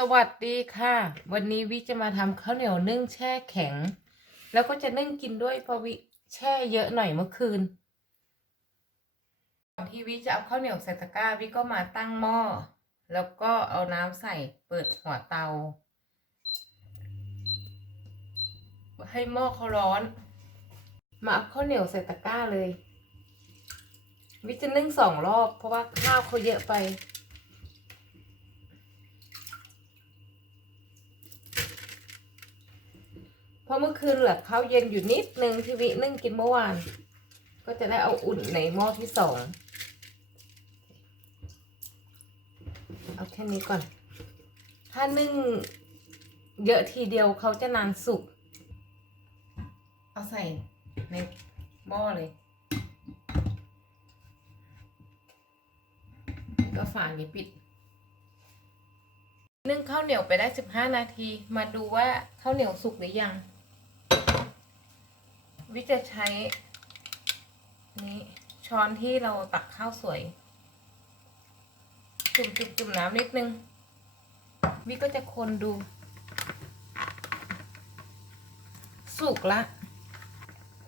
สวัสดีค่ะ วันนี้วิจะมาทำข้าวเหนียวนึ่งแช่แข็ง แล้วก็จะนึ่งกินด้วยเพราะวิแช่เยอะหน่อยเมื่อคืนก่อนที่วิจะเอาข้าวเหนียวใส่ตะกร้าวิก็มาตั้งหม้อแล้วก็เอาน้ำใส่เปิดหัวเตา ให้หม้อเขาร้อน มาเอาข้าวเหนียวใส่ตะกร้าเลย วิจะนึ่งสองรอบเพราะว่าข้าวเขาเยอะไป เพราะเมื่อคืนเหลือข้าวเย็นอยู่นิดนึงที่วินึ่งกินเมื่อวาน ก็จะได้เอาอุ่นในหม้อที่สองเอาแค่นี้ก่อน ถ้านึ่งเยอะทีเดียวเขาจะนานสุก เอาใส่ในหม้อเลย ก็ฝานี้ปิด นึ่งข้าวเหนียวไปได้สิบห้านาที มาดูว่าข้าวเหนียวสุกหรือยัง วิจะใช้ นี้ช้อนที่เราตักข้าวสวย จุ่มจุ่มจุ่มน้ำนิดนึง วิก็จะคนดู สุกละ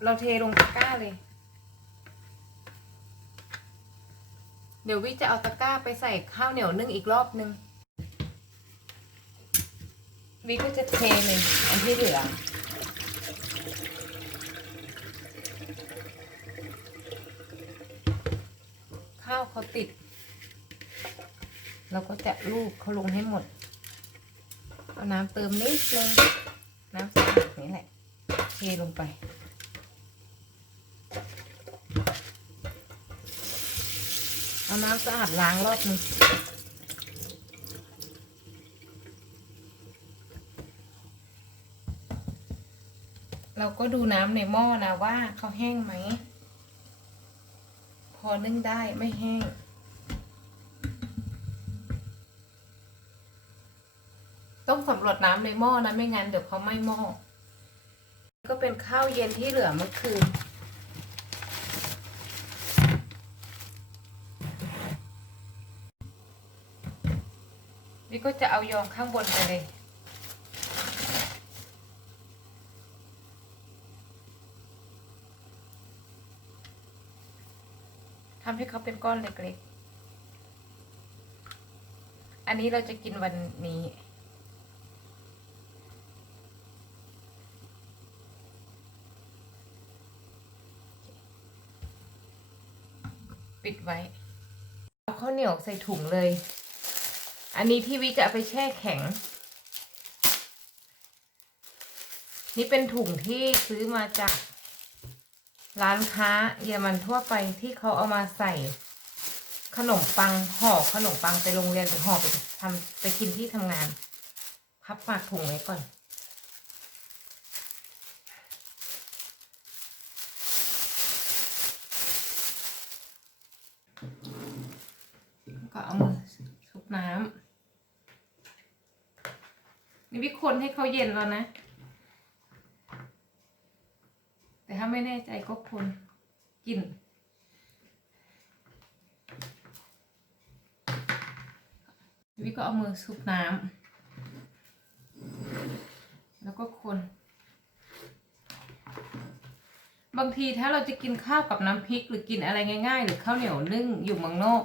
เราเทลงตะกร้าเลย เดี๋ยววิจะเอาตะกร้าไปใส่ข้าวเหนียวนึ่งอีกรอบนึง วิก็จะเทเลยอันที่เหลือ ข้าวเขาติด เราก็จะลูบเขาลงให้หมด เอาน้ำเติมนิดนึง น้ำสะอาดนี่แหละ เทลงไป เอาน้ำสะอาดล้างรอบนึงเราก็ดูน้ำในหม้อนะว่าเขาแห้งไหม อนึ่งได้ไม่แห้ง ต้องสำรวจน้ำในหม้อนะ ไม่งั้นเดี๋ยวเขาไหม้หม้อ ก็เป็นข้าวเย็นที่เหลือเมื่อคืนนี่ก็จะเอายองข้างบนไปเลย ทำให้เขาเป็นก้อนเล็กๆ อันนี้เราจะกินวันนี้ ปิดไว้ เอาข้าวเหนียวใส่ถุงเลย อันนี้พี่วิจะเอาไปแช่แข็ง นี่เป็นถุงที่ซื้อมาจาก ร้านค้าเยอรมันทั่วไปที่เขาเอามาใส่ ขนมปังห่อขนมปังไปโรงเรียนหรือห่อไปทำไปกินที่ทำงาน พับปากถุงไว้ก่อนก็เอามือชุบน้ำนี่พี่คนให้เขาเย็นแล้วนะ แต่ถ้า ไม่แน่ใจก็คนกิน วิก็เอามือซุบน้ำแล้วก็คน บางทีถ้าเราจะกินข้าวกับน้ำพริกหรือกินอะไรง่าย ๆ หรือข้าวเหนียวนึ่งอยู่เมืองนอก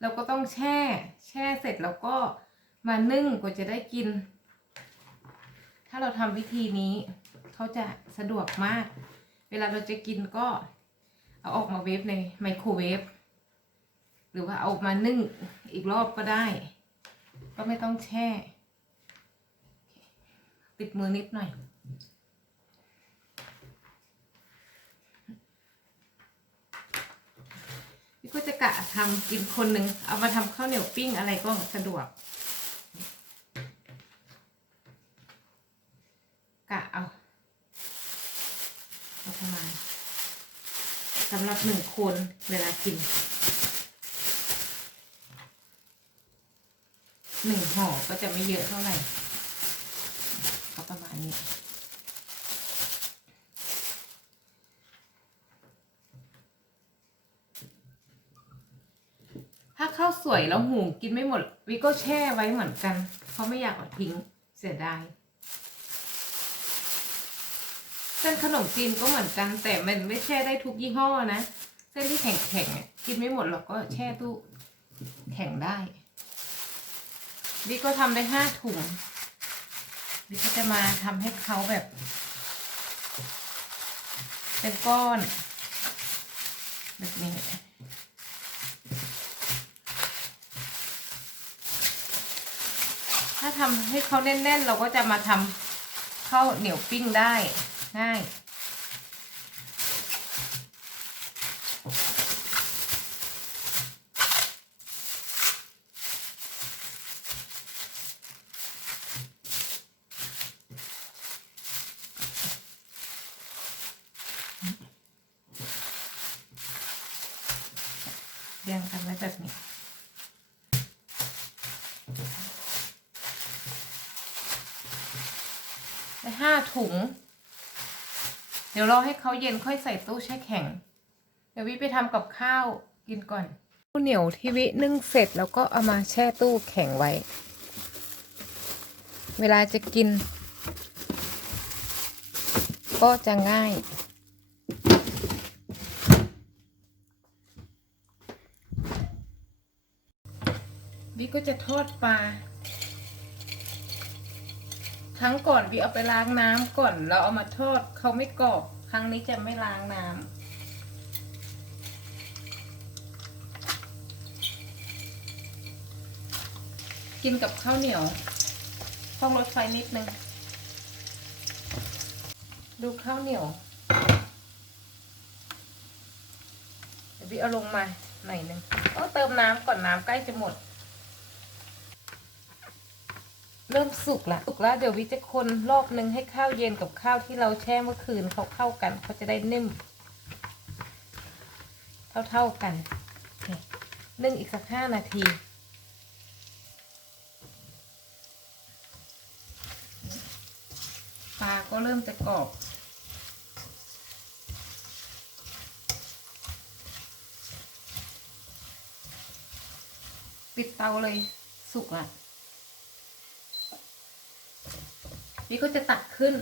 เราก็ต้องแช่ แช่เสร็จแล้วก็มานึ่งกว่าจะได้กิน ถ้าเราทำวิธีนี้ เขาจะสะดวกมาก เวลาเราจะกินก็ เอาออกมาเวฟในไมโครเวฟหรือว่าเอามานึ่งอีกรอบก็ได้ ก็ไม่ต้องแช่ ติดมือนิดหน่อยพี่ก็จะกะทำกินคนหนึ่งเอามาทำข้าวเหนียวปิ้งอะไรก็สะดวกกะเอาเอาประมาณสำหรับหนึ่งคนเวลากินหนึ่งห่อก็จะไม่เยอะเท่าไหร่ก็ประมาณนี้ถ้าข้าวสวยแล้วหูกินไม่หมดวิก็แช่ไว้เหมือนกัน เพราะไม่อยากเอาทิ้งเสียดายเส้นขนมจีนก็เหมือนกัน แต่มันไม่แช่ได้ทุกยี่ห้อนะ เส้นที่แข็งๆกินไม่หมดเราก็แช่ตู้แข็งได้วิก็ทำได้ห้าถุงวิก็จะมาทำให้เขาแบบ เป็นก้อน แบบนี้ถ้าทำให้เขาแน่นๆ เราก็จะมาทำข้าวเหนียวปิ้งได้ ง่ายเรียงกันไว้แบบนี้ได้ห้าถุง ดี๋ยวรอให้เขาเย็นค่อยใส่ตู้แช่แข็ง เดี๋ยววิไปทำกับข้าวกินก่อนข้าวเหนียวที่วินึ่งเสร็จแล้วก็เอามาแช่ตู้แข็งไว้ เวลาจะกิน ก็จะง่ายวิก็จะทอดปลา ครั้งก่อนวิเอาไปล้างน้ำก่อนแล้วเอามาทอดเขาไม่กรอบ ครั้งนี้จะไม่ล้างน้ำกินกับข้าวเหนียวต้องลดไฟนิดนึง ดูข้าวเหนียวเดี๋ยววิเอาลงมาหน่อยนึงต้องเติมน้ำก่อนน้ำใกล้จะหมด เริ่มสุกละสุกแล้วเดี๋ยววิจะคนรอบนึงให้ข้าวเย็นกับข้าวที่เราแช่เมื่อคืนเขาเข้ากันเขาจะได้นิ่ม เท่าๆกันนึ่งอีกสักห้านาทีปลาก็เริ่มจะกรอบปิดเตาเลยสุกละ นี่ก็จะตักขึ้น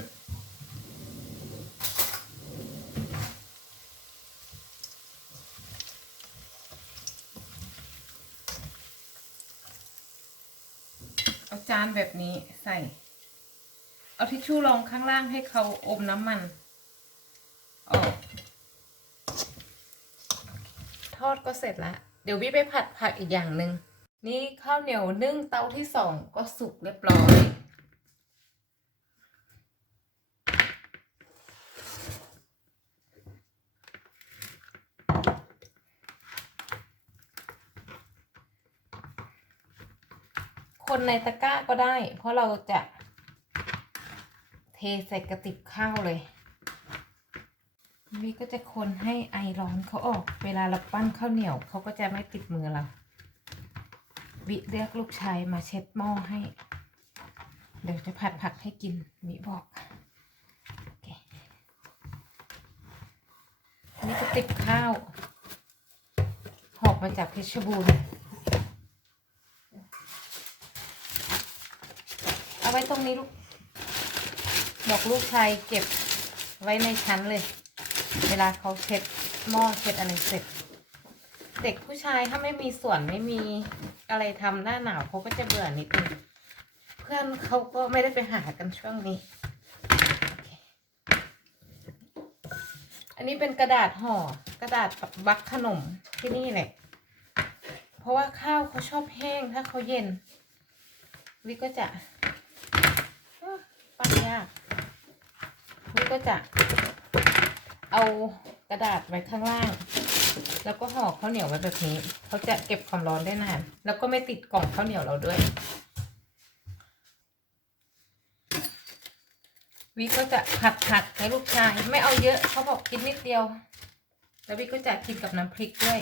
เอาจานแบบนี้ใส่ เอาทิชชู่รองข้างล่างให้เขาอมน้ำมันออกทอดก็เสร็จแล้วเดี๋ยววิไปผัดผักอีกอย่างหนึ่งนี่ข้าวเหนียวนึ่งเตาที่สองก็สุกเรียบร้อย ในตะกร้าก็ได้ เพราะเราจะเทใส่กระติบข้าวเลยวิก็จะคนให้ไอร้อนเขาออก เวลาเราปั้นข้าวเหนียวเขาก็จะไม่ติดมือเรา วิเรียกลูกชายมาเช็ดหม้อให้ เดี๋ยวจะผัดผักให้กินวิบอกอันนี้กระติบข้าว หอบมาจากเพชรบูรณ์ เอา ไว้ตรงนี้ลูก บอกลูกชายเก็บไว้ในชั้นเลย เวลาเขาเช็ดหม้อเช็ดอะไรเสร็จ เด็กผู้ชายถ้าไม่มีส่วนไม่มีอะไรทำหน้าหนาวเขาก็จะเบื่อนิดนึงเพื่อนเขาก็ไม่ได้ไปหากันช่วงนี้ อันนี้เป็นกระดาษห่อกระดาษบักขนมที่นี่แหละ เพราะว่าข้าวเขาชอบแห้งถ้าเขาเย็น วิก็จะ ยากวิก็จะเอากระดาษไว้ข้างล่าง แล้วก็ห่อข้าวเหนียวไว้แบบนี้ เขาจะเก็บความร้อนได้นาน แล้วก็ไม่ติดกล่องข้าวเหนียวเราด้วย วิก็จะผัดผัดให้ลูกชาย ไม่เอาเยอะ เขาบอกกินนิดเดียว แล้ววิก็จะกินกับน้ำพริกด้วย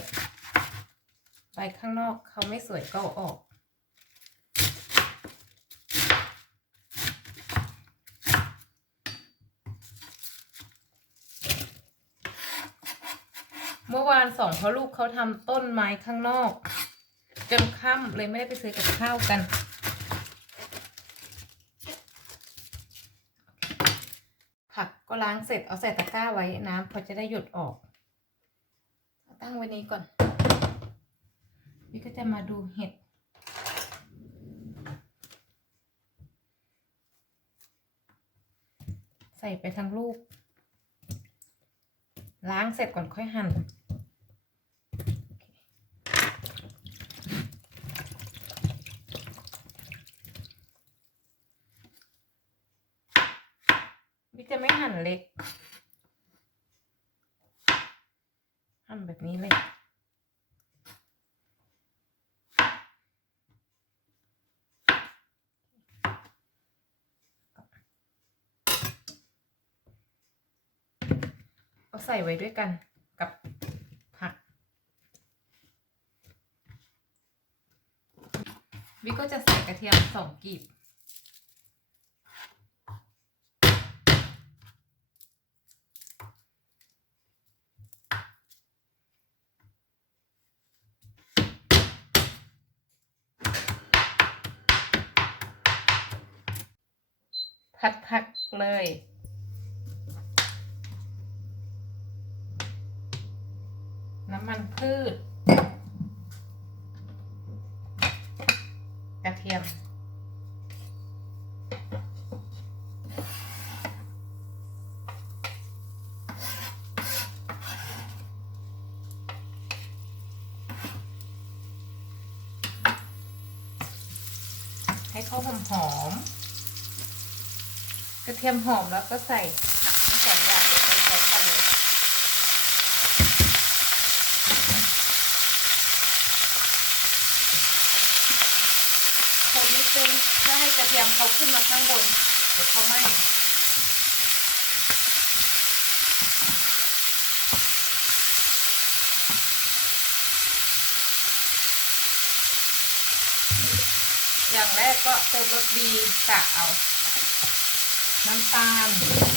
ไปข้างนอกเขาไม่สวยก็ออก เมื่อวานสองเพ่อลูกเขาทำต้นไม้ข้างนอก จนค่ำเลยไม่ได้ไปซื้อกับข้าวกัน ผักก็ล้างเสร็จเอาใส่ตะกร้าไว้น้ำพอจะได้หยดออก ตั้งไว้นี้ก่อน นี่ก็จะมาดูเห็ดใส่ไปทั้งลูก ล้างเสร็จก่อนค่อยหั่น วิจะไม่หั่นเล็ก หั่นแบบนี้เลย เอาใส่ไว้ด้วยกันกับผักวิก็จะใส่กระเทียมสองกีบผัดผักเลย น้ำมันพืช กระเทียม ให้เขาหอมหอม กระเทียมหอมแล้วก็ใส่ผักทั้งสองอย่างลงไปพร้อมกันเลย ปรุงเพื่อให้กระเทียมเขาขึ้นมาข้างบนเดี๋ยวเขาไหม้อย่างแรกก็เติมรสดีกะเอา น้ำตาล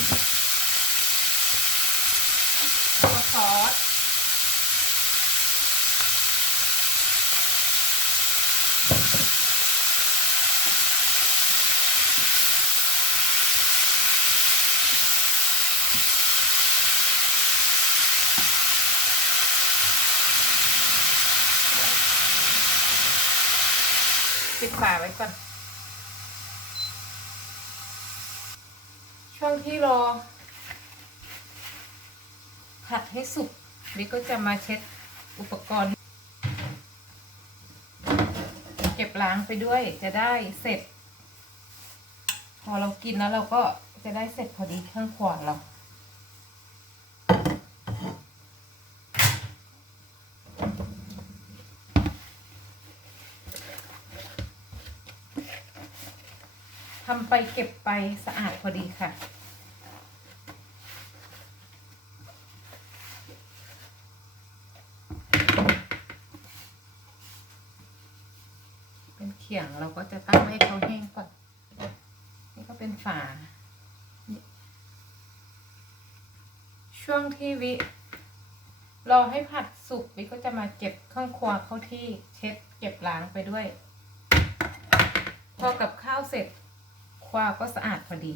ฝาไว้ก่อน ช่วงที่รอ ผัดให้สุกวิก็จะมาเช็ดอุปกรณ์ เก็บล้างไปด้วยจะได้เสร็จ พอเรากินแล้วเราก็จะได้เสร็จพอดีข้างขวาเราำไปเก็บไปสะอาดพอดีค่ะ เป็นเขียงเราก็จะตั้งให้เขาแห้งก่อน นี่ก็เป็นฝา ช่วงที่วิรอให้ผัดสุกวิก็จะมาเก็บข้างครัวเข้าที่เช็ดเก็บล้างไปด้วย พอกับข้าวเสร็จ วาก็สะอาดพอดี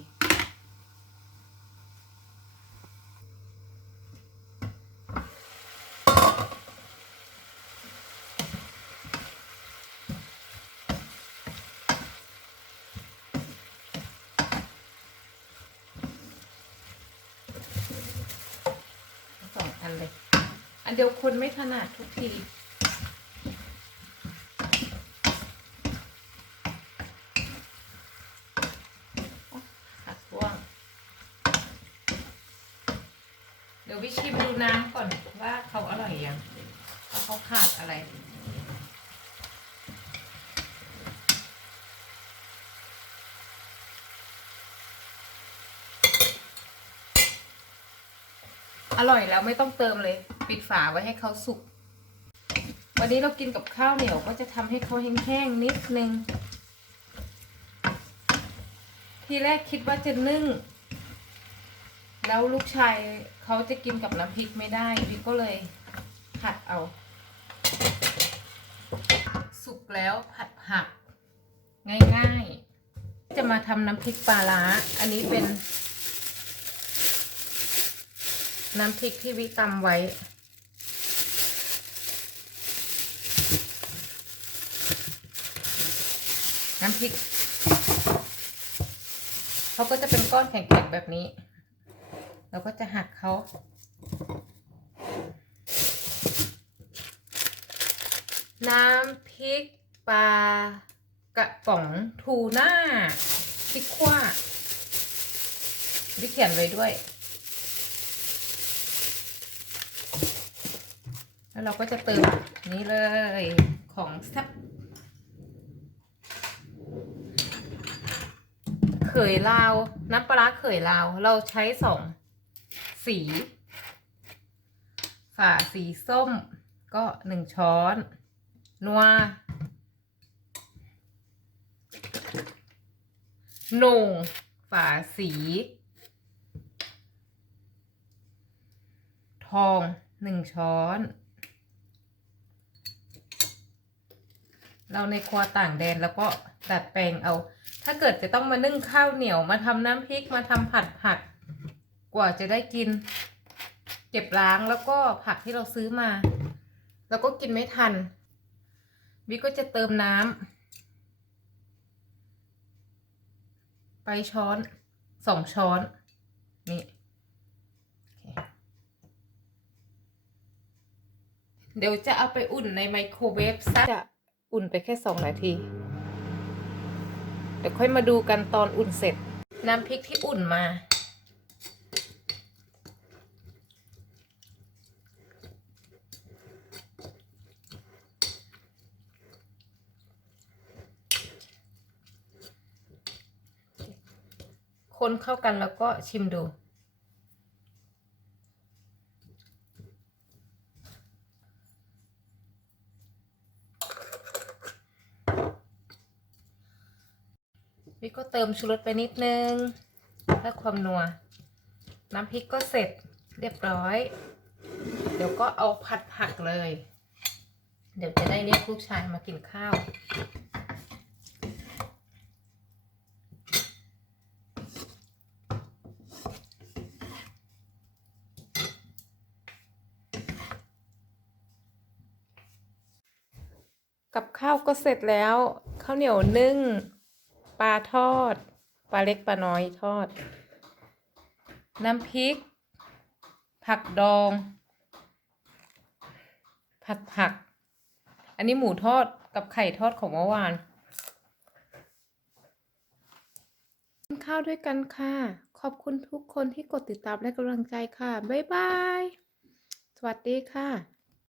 สองอันเลย อันเดียวคนไม่ถนัดทุกที ผักร่วง เดี๋ ยววิชิมดูน้ำก่อนว่าเขาอร่อยยังว่าเขาขาดอะไร อร่อยแล้วไม่ต้องเติมเลย ปิดฝาไว้ให้เขาสุก วันนี้เรากินกับข้าวเหนียวก็จะทำให้เขาแห้งๆนิดนึง ทีแรกคิดว่าจะนึ่ง แล้วลูกชายเขาจะกินกับน้ำพริกไม่ได้พี่ก็เลยผัดเอา สุกแล้วผัดผัก ง่ายๆ จะมาทำน้ำพริกปลาร้า อันนี้เป็น น้ำพริกที่วิตำไว้ น้ำพริก เขาก็จะเป็นก้อนแข็งๆแบบนี้ เราก็จะหักเขาน้ำพริกปลากระป๋องทูน่าพริกขั่วที่เขียนไว้ด้วย แล้วเราก็จะเติมนี้เลยของแซ่บเขยลาว น้ำปลาร้าเขยลาว เราใช้สอง สี ฝาสีส้ม ก็หนึ่งช้อน นัวหน่งฝาสี ทองหนึ่งช้อน เราในครัวต่างแดนแล้วก็ดัดแปลงเอา ถ้าเกิดจะต้องมานึ่งข้าวเหนียวมาทำน้ำพริกมาทำผัดผัก กว่าจะได้กิน เก็บล้างแล้วก็ผักที่เราซื้อมา แล้วก็กินไม่ทันวิก็จะเติมน้ำไปช้อนสองช้อน นี่เเดี๋ยวจะเอาไปอุ่นในไมโครเวฟสักจะอุ่นไปแค่สองนาที เดี๋ยวค่อยมาดูกันตอนอุ่นเสร็จ น้ำพริกที่อุ่นมา คนเข้ากันแล้วก็ชิมดูพี่ก็เติมชูรสไปนิดนึงเพื่อความนัว น้ำพริกก็เสร็จเรียบร้อย เดี๋ยวก็เอาผัดผักเลย เดี๋ยวจะได้เรียกลูกชายมากินข้าว กับข้าวก็เสร็จแล้วข้าวเหนียวนึ่งปลาทอดปลาเล็กปลาน้อยทอด น้ำพริก ผักดอง ผัดผัก อันนี้หมูทอดกับไข่ทอดของเมื่อวานกินข้าวด้วยกันค่ะ ขอบคุณทุกคนที่กดติดตามและกำลังใจค่ะ บ๊ายบาย สวัสดีค่ะ